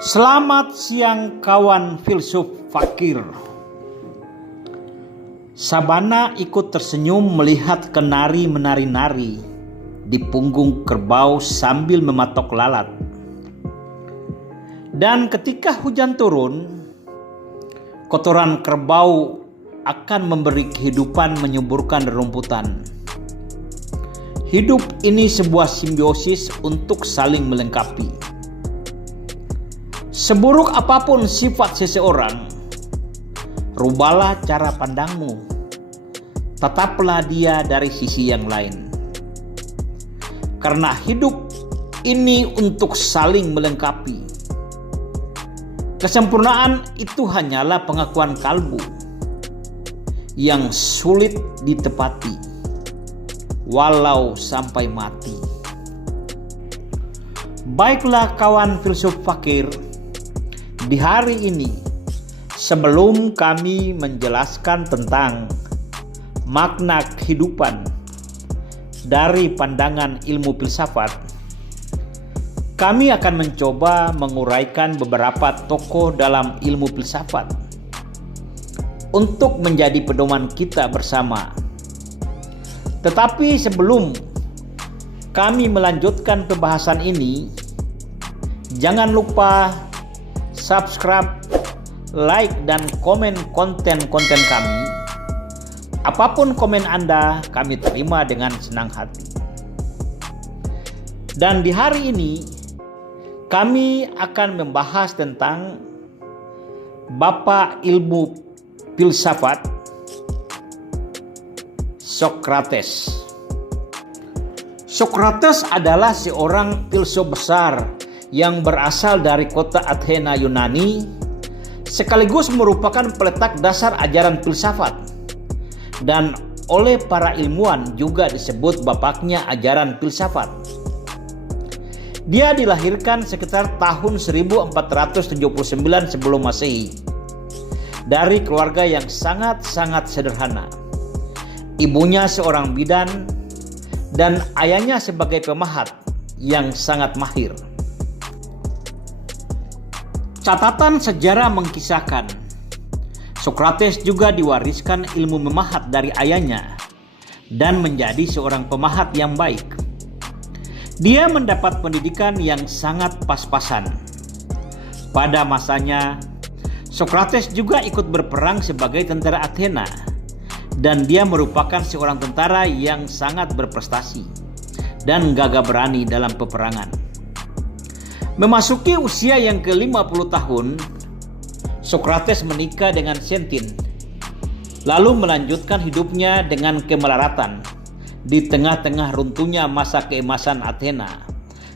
Selamat siang kawan filsuf fakir. Sabana ikut tersenyum melihat kenari menari-nari di punggung kerbau sambil mematok lalat. Dan ketika hujan turun, kotoran kerbau akan memberi kehidupan menyuburkan rerumputan. Hidup ini sebuah simbiosis untuk saling melengkapi. Seburuk apapun sifat seseorang, rubahlah cara pandangmu. Tetaplah dia dari sisi yang lain. Karena hidup ini untuk saling melengkapi. Kesempurnaan itu hanyalah pengakuan kalbu yang sulit ditepati, walau sampai mati. Baiklah kawan filsuf fakir, di hari ini, sebelum kami menjelaskan tentang makna kehidupan dari pandangan ilmu filsafat, kami akan mencoba menguraikan beberapa tokoh dalam ilmu filsafat untuk menjadi pedoman kita bersama. Tetapi sebelum kami melanjutkan pembahasan ini, jangan lupa subscribe, like, dan komen konten-konten kami. Apapun komen Anda, kami terima dengan senang hati. Dan di hari ini, kami akan membahas tentang Bapak ilmu filsafat, Socrates. Socrates adalah seorang filsuf besar yang berasal dari kota Athena, Yunani, sekaligus merupakan peletak dasar ajaran filsafat, dan oleh para ilmuwan juga disebut bapaknya ajaran filsafat. Dia dilahirkan sekitar tahun 1479 sebelum Masehi dari keluarga yang sangat-sangat sederhana. Ibunya seorang bidan dan ayahnya sebagai pemahat yang sangat mahir. Catatan sejarah mengkisahkan, Socrates juga diwariskan ilmu memahat dari ayahnya dan menjadi seorang pemahat yang baik. Dia mendapat pendidikan yang sangat pas-pasan. Pada masanya, Socrates juga ikut berperang sebagai tentara Athena, dan dia merupakan seorang tentara yang sangat berprestasi dan gagah berani dalam peperangan. Memasuki usia yang ke-50 tahun, Socrates menikah dengan Sentin, lalu melanjutkan hidupnya dengan kemelaratan di tengah-tengah runtuhnya masa keemasan Athena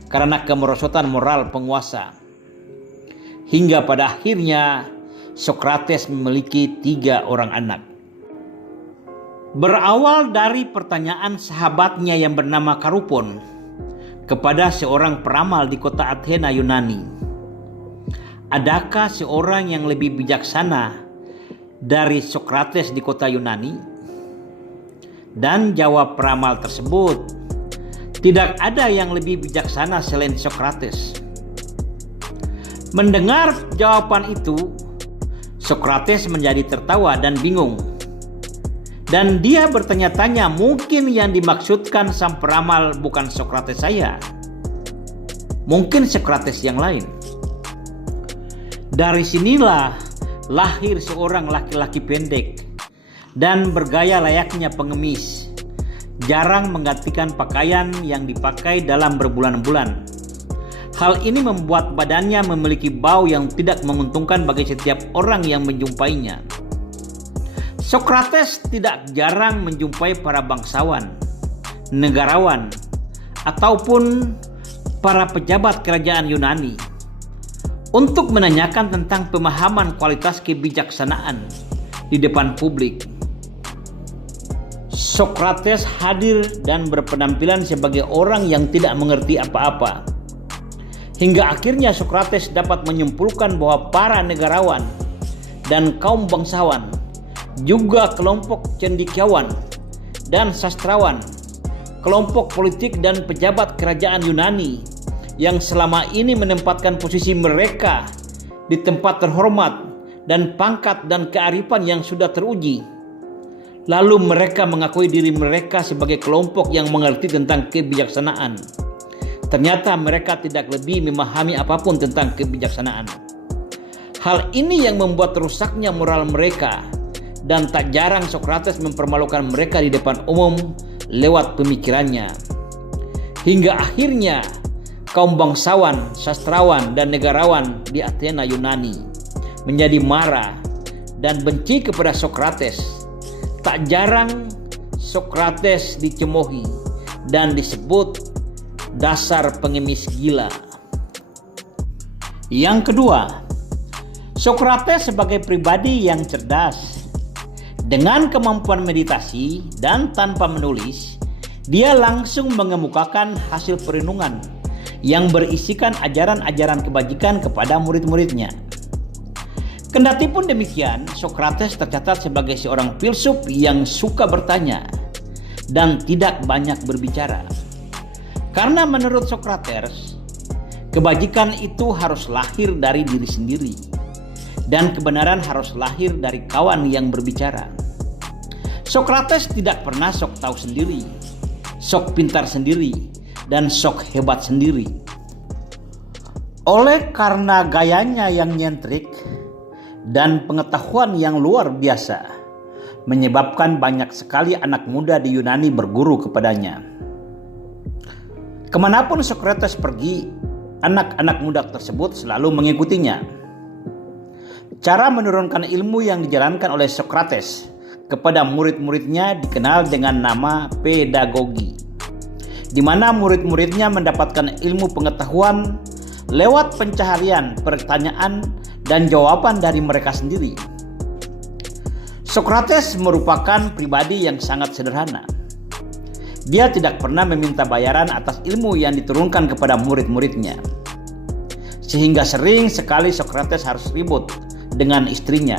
karena kemerosotan moral penguasa. Hingga pada akhirnya Socrates memiliki 3 orang anak. Berawal dari pertanyaan sahabatnya yang bernama Karupon kepada seorang peramal di kota Athena, Yunani, adakah seorang yang lebih bijaksana dari Socrates di kota Yunani? Dan jawab peramal tersebut, tidak ada yang lebih bijaksana selain Socrates. Mendengar jawaban itu, Socrates menjadi tertawa dan bingung. Dan dia bertanya-tanya, mungkin yang dimaksudkan sang peramal bukan Socrates saya, mungkin Socrates yang lain. Dari sinilah lahir seorang laki-laki pendek dan bergaya layaknya pengemis, jarang menggantikan pakaian yang dipakai dalam berbulan-bulan. Hal ini membuat badannya memiliki bau yang tidak menguntungkan bagi setiap orang yang menjumpainya. Socrates tidak jarang menjumpai para bangsawan, negarawan, ataupun para pejabat kerajaan Yunani untuk menanyakan tentang pemahaman kualitas kebijaksanaan di depan publik. Socrates hadir dan berpenampilan sebagai orang yang tidak mengerti apa-apa. Hingga akhirnya Socrates dapat menyimpulkan bahwa para negarawan dan kaum bangsawan, juga kelompok cendekiawan dan sastrawan, kelompok politik dan pejabat kerajaan Yunani yang selama ini menempatkan posisi mereka di tempat terhormat dan pangkat dan kearifan yang sudah teruji. Lalu mereka mengakui diri mereka sebagai kelompok yang mengerti tentang kebijaksanaan. Ternyata mereka tidak lebih memahami apapun tentang kebijaksanaan. Hal ini yang membuat rusaknya moral mereka, dan tak jarang Sokrates mempermalukan mereka di depan umum lewat pemikirannya. Hingga akhirnya kaum bangsawan, sastrawan, dan negarawan di Athena Yunani menjadi marah dan benci kepada Sokrates. Tak jarang Sokrates dicemoohi dan disebut dasar pengemis gila. Yang kedua, Sokrates sebagai pribadi yang cerdas. Dengan kemampuan meditasi dan tanpa menulis, dia langsung mengemukakan hasil perenungan yang berisikan ajaran-ajaran kebajikan kepada murid-muridnya. Kendati pun demikian, Sokrates tercatat sebagai seorang filsuf yang suka bertanya dan tidak banyak berbicara. Karena menurut Sokrates, kebajikan itu harus lahir dari diri sendiri, dan kebenaran harus lahir dari kawan yang berbicara. Sokrates tidak pernah sok tahu sendiri, sok pintar sendiri, dan sok hebat sendiri. Oleh karena gayanya yang nyentrik dan pengetahuan yang luar biasa, menyebabkan banyak sekali anak muda di Yunani berguru kepadanya. Kemanapun Sokrates pergi, anak-anak muda tersebut selalu mengikutinya. Cara menurunkan ilmu yang dijalankan oleh Sokrates kepada murid-muridnya dikenal dengan nama pedagogi, di mana murid-muridnya mendapatkan ilmu pengetahuan lewat pencaharian, pertanyaan, dan jawaban dari mereka sendiri. Sokrates merupakan pribadi yang sangat sederhana. Dia tidak pernah meminta bayaran atas ilmu yang diturunkan kepada murid-muridnya. Sehingga sering sekali Sokrates harus ribut dengan istrinya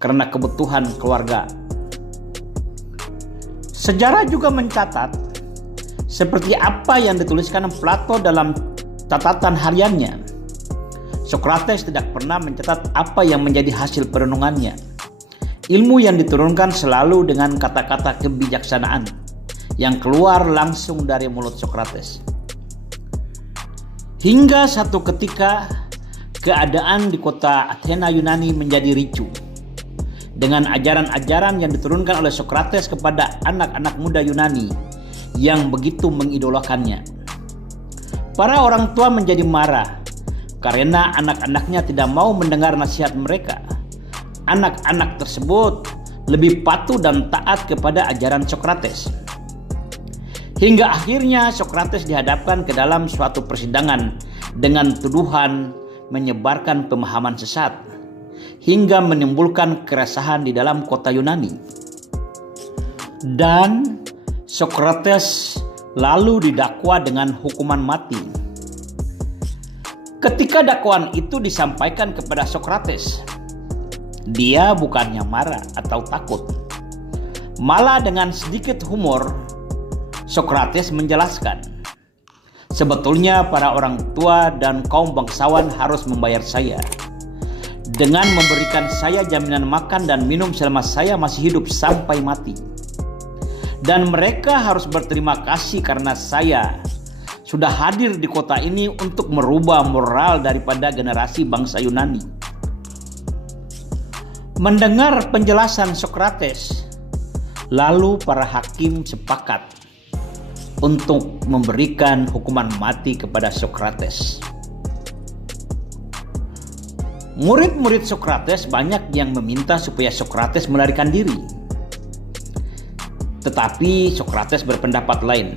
karena kebutuhan keluarga. Sejarah juga mencatat seperti apa yang dituliskan Plato dalam catatan hariannya. Sokrates tidak pernah mencatat apa yang menjadi hasil perenungannya. Ilmu yang diturunkan selalu dengan kata-kata kebijaksanaan yang keluar langsung dari mulut Sokrates. Hingga satu ketika keadaan di kota Athena Yunani menjadi ricuh dengan ajaran-ajaran yang diturunkan oleh Sokrates kepada anak-anak muda Yunani yang begitu mengidolakannya. Para orang tua menjadi marah karena anak-anaknya tidak mau mendengar nasihat mereka. Anak-anak tersebut lebih patuh dan taat kepada ajaran Sokrates. Hingga akhirnya Sokrates dihadapkan ke dalam suatu persidangan dengan tuduhan menyebarkan pemahaman sesat, hingga menimbulkan keresahan di dalam kota Yunani. Dan Sokrates lalu didakwa dengan hukuman mati. Ketika dakwaan itu disampaikan kepada Sokrates, dia bukannya marah atau takut. Malah dengan sedikit humor, Sokrates menjelaskan, sebetulnya para orang tua dan kaum bangsawan harus membayar saya dengan memberikan saya jaminan makan dan minum selama saya masih hidup sampai mati. Dan mereka harus berterima kasih karena saya sudah hadir di kota ini untuk merubah moral daripada generasi bangsa Yunani. Mendengar penjelasan Sokrates, lalu para hakim sepakat untuk memberikan hukuman mati kepada Sokrates. Murid-murid Sokrates banyak yang meminta supaya Sokrates melarikan diri. Tetapi Sokrates berpendapat lain.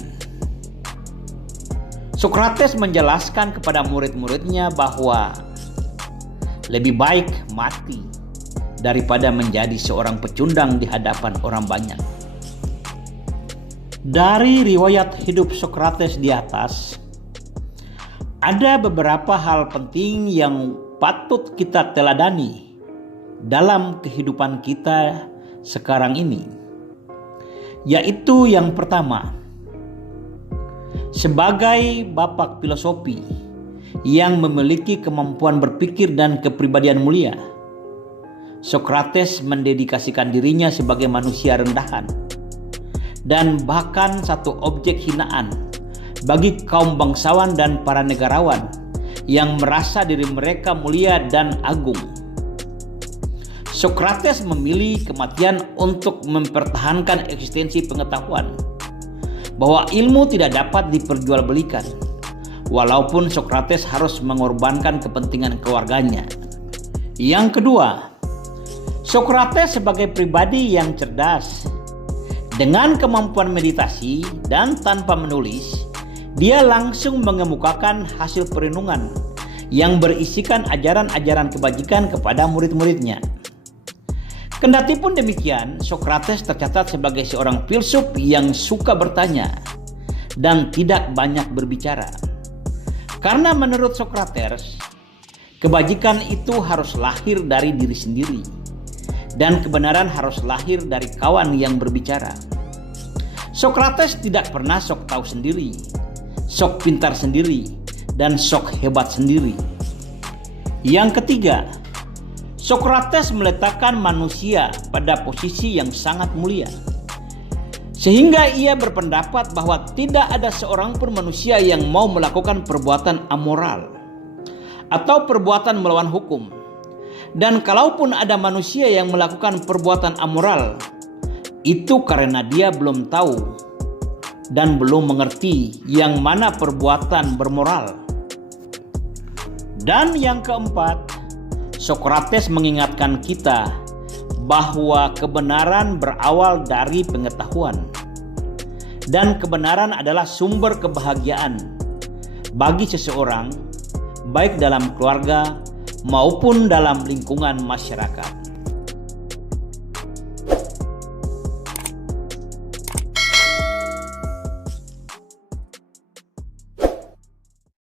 Sokrates menjelaskan kepada murid-muridnya bahwa lebih baik mati daripada menjadi seorang pecundang di hadapan orang banyak. Dari riwayat hidup Sokrates di atas, ada beberapa hal penting yang patut kita teladani dalam kehidupan kita sekarang ini. Yaitu yang pertama, Sebagai bapak filosofi yang memiliki kemampuan berpikir dan kepribadian mulia, Sokrates mendedikasikan dirinya sebagai manusia rendahan dan bahkan satu objek hinaan bagi kaum bangsawan dan para negarawan yang merasa diri mereka mulia dan agung. Sokrates memilih kematian untuk mempertahankan eksistensi pengetahuan bahwa ilmu tidak dapat diperjualbelikan, walaupun Sokrates harus mengorbankan kepentingan keluarganya. Yang kedua, Sokrates sebagai pribadi yang cerdas. Dengan kemampuan meditasi dan tanpa menulis, dia langsung mengemukakan hasil perenungan yang berisikan ajaran-ajaran kebajikan kepada murid-muridnya. Kendati pun demikian, Sokrates tercatat sebagai seorang filsuf yang suka bertanya dan tidak banyak berbicara. Karena menurut Sokrates, kebajikan itu harus lahir dari diri sendiri dan kebenaran harus lahir dari kawan yang berbicara. Sokrates tidak pernah sok tahu sendiri, sok pintar sendiri, dan sok hebat sendiri. Yang ketiga, Sokrates meletakkan manusia pada posisi yang sangat mulia, sehingga ia berpendapat bahwa tidak ada seorang pun manusia yang mau melakukan perbuatan amoral atau perbuatan melawan hukum. Dan kalaupun ada manusia yang melakukan perbuatan amoral, itu karena dia belum tahu dan belum mengerti yang mana perbuatan bermoral. Dan yang keempat, Sokrates mengingatkan kita bahwa kebenaran berawal dari pengetahuan, dan kebenaran adalah sumber kebahagiaan bagi seseorang, baik dalam keluarga maupun dalam lingkungan masyarakat.